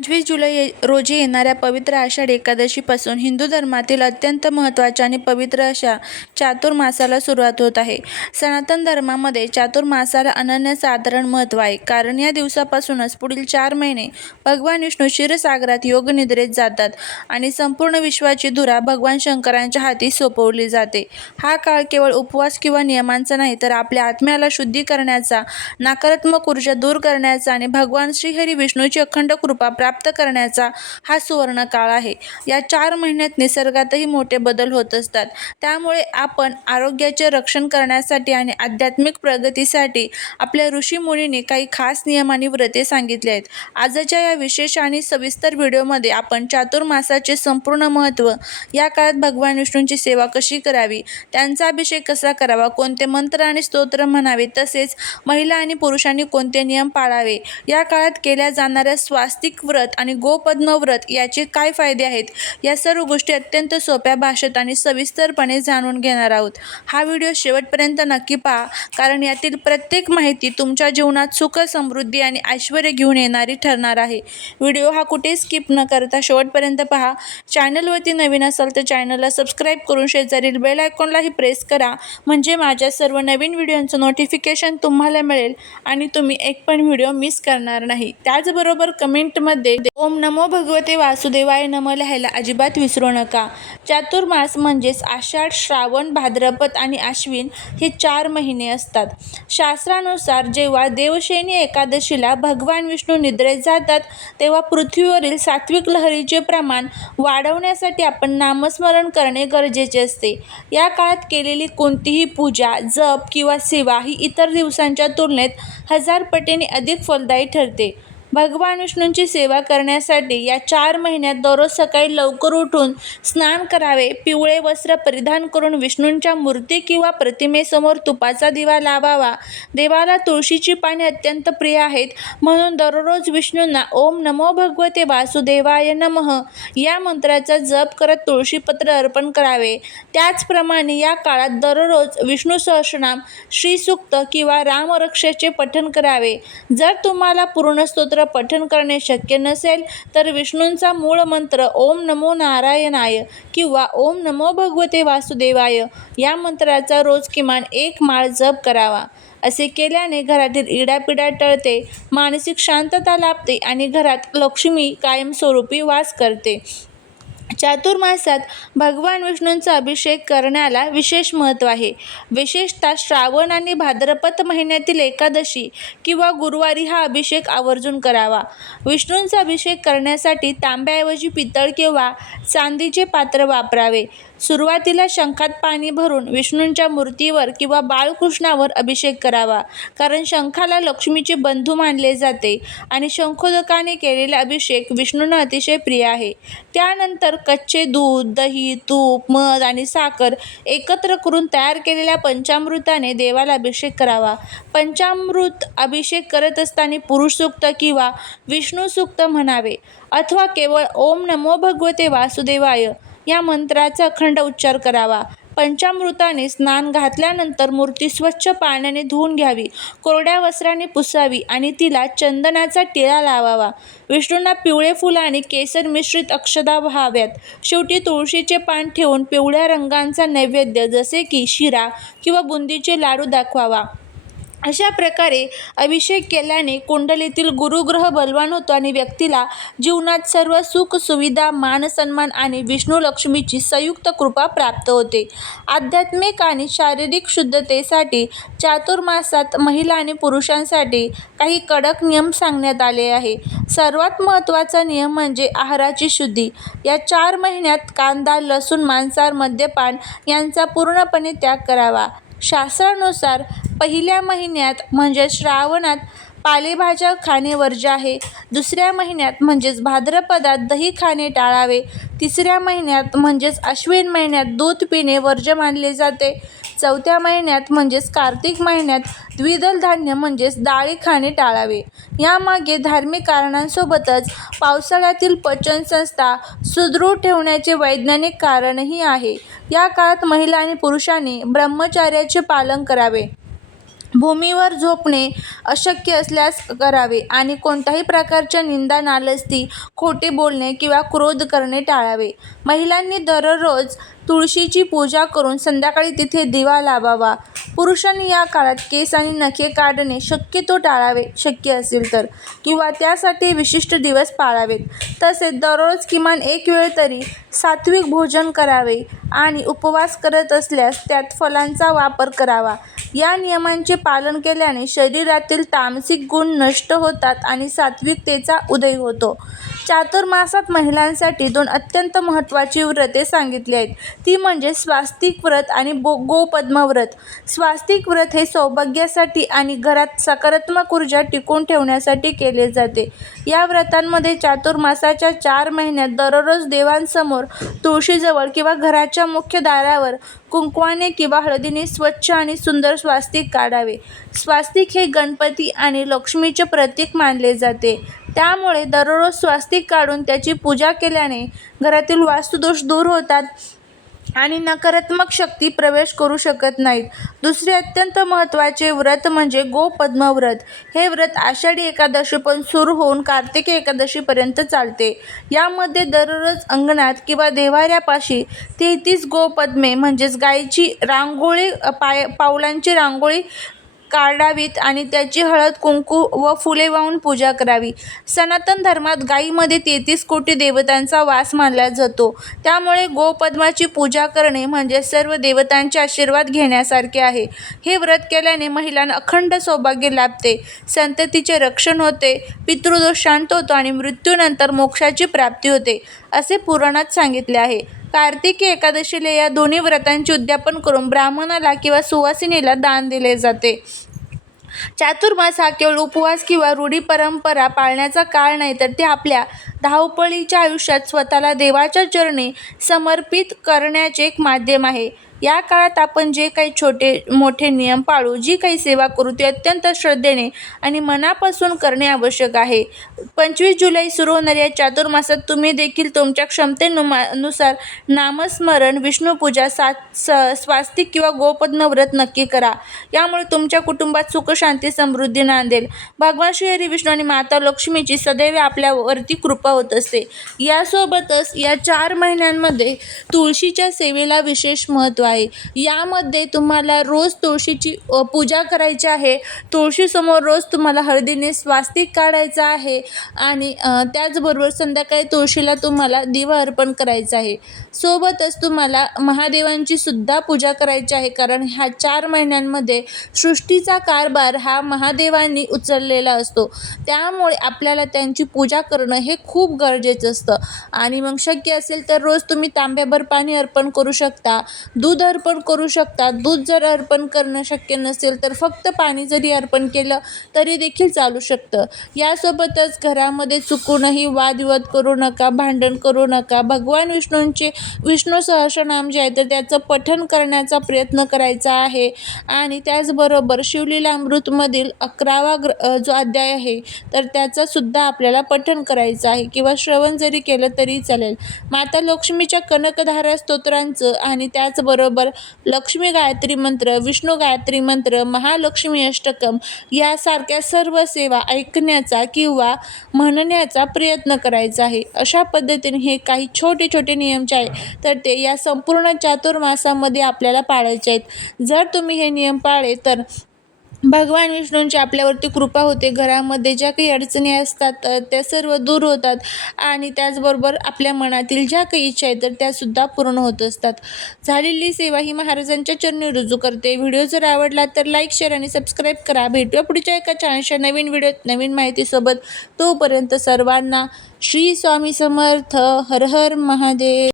25 जुलै रोजी येणाऱ्या पवित्र आषाढ एकादशीपासून हिंदू धर्मातील अत्यंत महत्त्वाच्या आणि पवित्र अशा चातुर्मासाला सुरुवात होत आहे. सनातन धर्मामध्ये चातुर्मासाला अनन्यसाधारण महत्त्व आहे. कारण या दिवसापासूनच पुढील 4 महिने भगवान विष्णू क्षीरसागरात योगनिद्रेत जातात आणि संपूर्ण विश्वाची धुरा भगवान शंकरांच्या हाती सोपवली जाते. हा काळ केवळ उपवास किंवा नियमांचा नाही, तर आपल्या आत्म्याला शुद्धी करण्याचा, नकारात्मक ऊर्जा दूर करण्याचा आणि भगवान श्रीहरी विष्णूची अखंड कृपा प्राप्त करण्याचा हा सुवर्ण काळ आहे. या 4 महिन्यात निसर्गातही मोठे बदल होत असतात. त्यामुळे आपण आरोग्याचे रक्षण करण्यासाठी आणि आध्यात्मिक प्रगतीसाठी आपल्या ऋषीमुनींनी काही खास नियम आणि व्रते सांगितली आहेत. आजच्या या विशेष आणि सविस्तर व्हिडिओमध्ये आपण चातुर्मासाचे संपूर्ण महत्त्व, या काळात भगवान विष्णूंची सेवा कशी करावी, त्यांचा अभिषेक कसा करावा, कोणते मंत्र आणि स्तोत्र म्हणावे, तसेच महिला आणि पुरुषांनी कोणते नियम पाळावे, या काळात केल्या जाणाऱ्या स्वास्तिक व्रत आणि गोपद्म व्रत याचे काय फायदे आहेत, या सर्व गोष्टी अत्यंत सोप्या भाषेत आणि सविस्तरपणे जाणून घेणार आहोत. हा व्हिडिओ शेवटपर्यंत नक्की पहा, कारण यातील प्रत्येक माहिती तुमच्या जीवनात सुख, समृद्धी आणि ऐश्वर्य घेऊन येणारी ठरणार आहे. व्हिडिओ हा कुठे स्किप न करता शेवटपर्यंत पहा. चॅनलवरती नवीन असाल तर चॅनलला सबस्क्राईब करून शेजारील बेल आयकॉनलाही प्रेस करा, म्हणजे माझ्या सर्व नवीन व्हिडिओंचं नोटिफिकेशन तुम्हाला मिळेल आणि तुम्ही एक पण व्हिडिओ मिस करणार नाही. त्याचबरोबर कमेंटमध्ये ओम नमो भगवते वासुदेवाय नमः लिहायला अजिबात विसरू नका. चातुर्मास म्हणजेच आषाढ, श्रावण, भाद्रपद आणि आश्विन हे 4 महिने असतात. शास्त्रानुसार जेव्हा देवशयनी एकादशीला भगवान विष्णू निद्रेत जातात, तेव्हा पृथ्वीवरील सात्विक लहरीचे प्रमाण वाढवण्यासाठी आपण नामस्मरण करणे गरजेचे असते. या काळात केलेली कोणतीही पूजा, जप किंवा सेवा ही इतर दिवसांच्या तुलनेत 1000 पटीने अधिक फलदायी ठरते. भगवान विष्णूंची सेवा करण्यासाठी या 4 महिन्यात दररोज सकाळी लवकर उठून स्नान करावे, पिवळे वस्त्र परिधान करून विष्णूंच्या मूर्ती किंवा प्रतिमेसमोर तुपाचा दिवा लावावा. देवाला तुळशीची पाने अत्यंत प्रिय आहेत, म्हणून दररोज विष्णूंना ओम नमो भगवते वासुदेवाय नमः या मंत्राचा जप करत तुळशीपत्र अर्पण करावे. त्याचप्रमाणे या काळात दररोज विष्णू सहस्रनाम, श्रीसूक्त किंवा रामरक्षेचे पठण करावे. जर तुम्हाला पूर्ण स्तोत्र पठण करणे शक्य नसेल तर विष्णूंचा मूळ मंत्र ओम नमो नारायणाय किंवा ओम नमो भगवते वासुदेवाय या मंत्राचा रोज किमान 1 माळ जप करावा. असे केल्याने घरातील इडापिडा टळते, मानसिक शांतता लाभते आणि घरात लक्ष्मी कायमस्वरूपी वास करते. चातुर्मासात भगवान विष्णूंचा अभिषेक करण्याला विशेष महत्त्व आहे. विशेषतः श्रावण आणि भाद्रपद महिन्यातील एकादशी किंवा गुरुवारी हा अभिषेक आवर्जून करावा. विष्णूंचा अभिषेक करण्यासाठी तांब्याऐवजी पितळ किंवा चांदीचे पात्र वापरावे. सुरुवातीला शंखात पाणी भरून विष्णूंच्या मूर्तीवर किंवा बाळकृष्णावर अभिषेक करावा, कारण शंखाला लक्ष्मीचे बंधू मानले जाते आणि शंखोदकाने केलेला अभिषेक विष्णूंना अतिशय प्रिय आहे. त्यानंतर कच्चे दूध, दही, तूप, मध आणि साखर एकत्र करून तयार केलेल्या पंचामृताने देवाला अभिषेक करावा. पंचामृत अभिषेक करत असताना पुरुष सूक्त किंवा विष्णू सूक्त म्हणावे अथवा केवळ ओम नमो भगवते वासुदेवाय या मंत्राचा अखंड उच्चार करावा. पंचामृताने स्नान घातल्यानंतर मूर्ती स्वच्छ पाण्याने धुवून घ्यावी, कोरड्या वस्त्राने पुसावी आणि तिला चंदनाचा टिळा लावावा. विष्णूंना पिवळे फुल आणि केसर मिश्रित अक्षता व्हाव्यात. शेवटी तुळशीचे पान ठेवून पिवळ्या रंगांचा नैवेद्य जसे की शिरा किंवा बुंदीचे लाडू दाखवावा. अशा प्रकारे अभिषेक केल्याने कुंडलीतील गुरुग्रह बलवान होतो आणि व्यक्तीला जीवनात सर्व सुख, सुविधा, मान सन्मान आणि विष्णू लक्ष्मीची संयुक्त कृपा प्राप्त होते. आध्यात्मिक आणि शारीरिक शुद्धतेसाठी चातुर्मासात महिला आणि पुरुषांसाठी काही कडक नियम सांगण्यात आले आहे. सर्वात महत्त्वाचा नियम म्हणजे आहाराची शुद्धी. या 4 महिन्यात कांदा, लसूण, मांसाहार, मद्यपान यांचा पूर्णपणे त्याग करावा. शास्त्रानुसार पहिल्या महिन्यात म्हणजे श्रावणात पालेभाज्या खाणे वर्ज्य आहे. दुसऱ्या महिन्यात म्हणजेच भाद्रपदात दही खाणे टाळावे. तिसऱ्या महिन्यात म्हणजेच आश्विन महिन्यात दूध पिणे वर्ज्य मानले जाते. चौथ्या महिन्यात म्हणजेच कार्तिक महिन्यात द्विदल धान्य म्हणजेच डाळी खाणे टाळावे. यामागे धार्मिक कारणांसोबतच पावसाळ्यातील पचनसंस्था सुदृढ ठेवण्याचे वैज्ञानिक कारणही आहे. या काळात महिला आणि पुरुषांनी ब्रह्मचर्याचे पालन करावे. भूमीवर झोपणे अशक्य असल्यास करावे आणि कोणत्याही प्रकारच्या निंदा, नालस्ती, खोटे बोलणे किंवा क्रोध करणे टाळावे. महिलांनी दररोज तुळशीची पूजा करून संध्याकाळी तिथे दिवा लावावा. पुरुषांनी या काळात केस आणि नखे काढणे शक्यतो टाळावे शक्य असेल तर, किंवा त्यासाठी विशिष्ट दिवस पाळावेत. तसेच दररोज किमान एक वेळ तरी सात्विक भोजन करावे आणि उपवास करत असल्यास त्यात फलांचा वापर करावा. या नियमांचे पालन केल्याने शरीरातील तामसिक गुण नष्ट होतात आणि सात्विकतेचा उदय होतो. चातुर्मासात महिलांसाठी 2 अत्यंत महत्त्वाची व्रते सांगितली आहेत. ती म्हणजे स्वास्तिक व्रत आणि गोपद्म व्रत. स्वास्तिक व्रत हे सौभाग्यासाठी आणि घरात सकारात्मक ऊर्जा टिकवून ठेवण्यासाठी केले जाते. या व्रतांमध्ये चातुर्मासाच्या 4 महिन्यात दररोज देवांसमोर, तुळशीजवळ किंवा घराच्या मुख्य दारावर कुंकवाने किंवा हळदीने स्वच्छ आणि सुंदर स्वास्तिक काढावे. स्वास्तिक हे गणपती आणि लक्ष्मीचे प्रतीक मानले जाते. त्यामुळे दररोज स्वास्तिक काढून त्याची पूजा केल्याने घरातील वास्तुदोष दूर होतात आणि नकारात्मक शक्ती प्रवेश करू शकत नाहीत. दुसरे अत्यंत महत्त्वाचे व्रत म्हणजे गोपद्म व्रत. हे व्रत आषाढी एकादशीपासून सुरू होऊन कार्तिकी एकादशीपर्यंत चालते. यामध्ये दररोज अंगणात किंवा देव्हाऱ्यापाशी 33 गोपद्मे म्हणजेच गायीची रांगोळी, पावलांची रांगोळी काढावीत आणि त्याची हळद, कुंकू व फुले वाहून पूजा करावी. सनातन धर्मात गायीमध्ये 33 कोटी देवतांचा वास मानला जातो. त्यामुळे गोपद्माची पूजा करणे म्हणजे सर्व देवतांचे आशीर्वाद घेण्यासारखे आहे. हे व्रत केल्याने महिलांना अखंड सौभाग्य लाभते, संततीचे रक्षण होते, पितृदोष शांत होतो आणि मृत्यूनंतर मोक्षाची प्राप्ती होते, असे पुराणात सांगितले आहे. कार्तिकी एकादशीला या दोन्ही व्रतांचे उद्यापन करून ब्राह्मणाला किंवा सुवासिनीला दान दिले जाते. चातुर्मास हा केवळ उपवास किंवा रूढी परंपरा पाळण्याचा काळ नाही, तर ते आपल्या धावपळीच्या आयुष्यात स्वतःला देवाच्या चरणी समर्पित करण्याचे एक माध्यम आहे. या काळात आपण जे काही छोटे मोठे नियम पाळू, जी काही सेवा करू, ते अत्यंत श्रद्धेने आणि मनापासून करणे आवश्यक आहे. 25 जुलै सुरू होणाऱ्या या चातुर्मासात तुम्ही देखील तुमच्या क्षमतेनुसार नामस्मरण, विष्णुपूजा, स्वास्तिक किंवा गोपद्म व्रत नक्की करा. यामुळे तुमच्या कुटुंबात सुख, शांती, समृद्धी नांदेल. भगवान श्रीहरी विष्णू आणि माता लक्ष्मीची सदैव आपल्यावरती कृपा होत असते. यासोबतच या 4 महिन्यांमध्ये तुळशीच्या सेवेला विशेष महत्त्व आहे. यामध्ये तुम्हाला रोज तुळशीची पूजा करायची आहे. तुळशीसमोर रोज तुम्हाला हळदीने स्वास्तिक काढायचं आहे आणि त्याचबरोबर संध्याकाळी तुळशीला तुम्हाला दिवा अर्पण करायचा आहे. सोबतच तुम्हाला महादेवांची सुद्धा पूजा करायची आहे, कारण ह्या 4 महिन्यांमध्ये सृष्टीचा कारभार हा महादेवांनी उचललेला असतो. त्यामुळे आपल्याला त्यांची पूजा करणं हे खूप गरजेचं असतं. आणि मग शक्य असेल तर रोज तुम्ही तांब्याभर पाणी अर्पण करू शकता, दूध अर्पण करू शकता. दूध जर अर्पण करणं शक्य नसेल तर फक्त पाणी जरी अर्पण केलं तरी देखील चालू शकतं. यासोबतच घरामध्ये चुकूनही वादविवाद करू नका, भांडण करू नका. भगवान विष्णू सहस्रनाम जे आहे तर त्याचं पठण करण्याचा प्रयत्न करायचा आहे. आणि त्याचबरोबर शिवलीलामृतमधील 11वा जो अध्याय आहे तर त्याचं सुद्धा आपल्याला पठण करायचं आहे, किंवा श्रवण जरी केलं तरी चालेल. माता लक्ष्मीच्या कनकधारा स्तोत्रांचं आणि त्याचबरोबर लक्ष्मी गायत्री मंत्र, विष्णू गायत्री मंत्र, महालक्ष्मी अष्टकम यासारख्या सर्व सेवा ऐकण्याचा किंवा म्हणण्याचा प्रयत्न करायचा आहे. अशा पद्धतीने हे काही छोटे छोटे नियम जे आहे तर ते या संपूर्ण चातुर्मासामध्ये आपल्याला पाळायचे आहेत. जर तुम्ही हे नियम पाळले तर भगवान विष्णूंची आपल्यावरती कृपा होते. घरामध्ये ज्या काही अडचणी असतात त्या सर्व दूर होतात आणि त्याचबरोबर आपल्या मनातील ज्या काही इच्छा आहेत तर त्यासुद्धा पूर्ण होत असतात. झालेली सेवा ही महाराजांच्या चरणी रुजू करते. व्हिडिओ जर आवडला तर लाईक, शेअर आणि सबस्क्राईब करा. भेटूया पुढच्या एका छानशा नवीन व्हिडिओत नवीन माहितीसोबत. तोपर्यंत सर्वांना श्री स्वामी समर्थ. हर हर महादेव.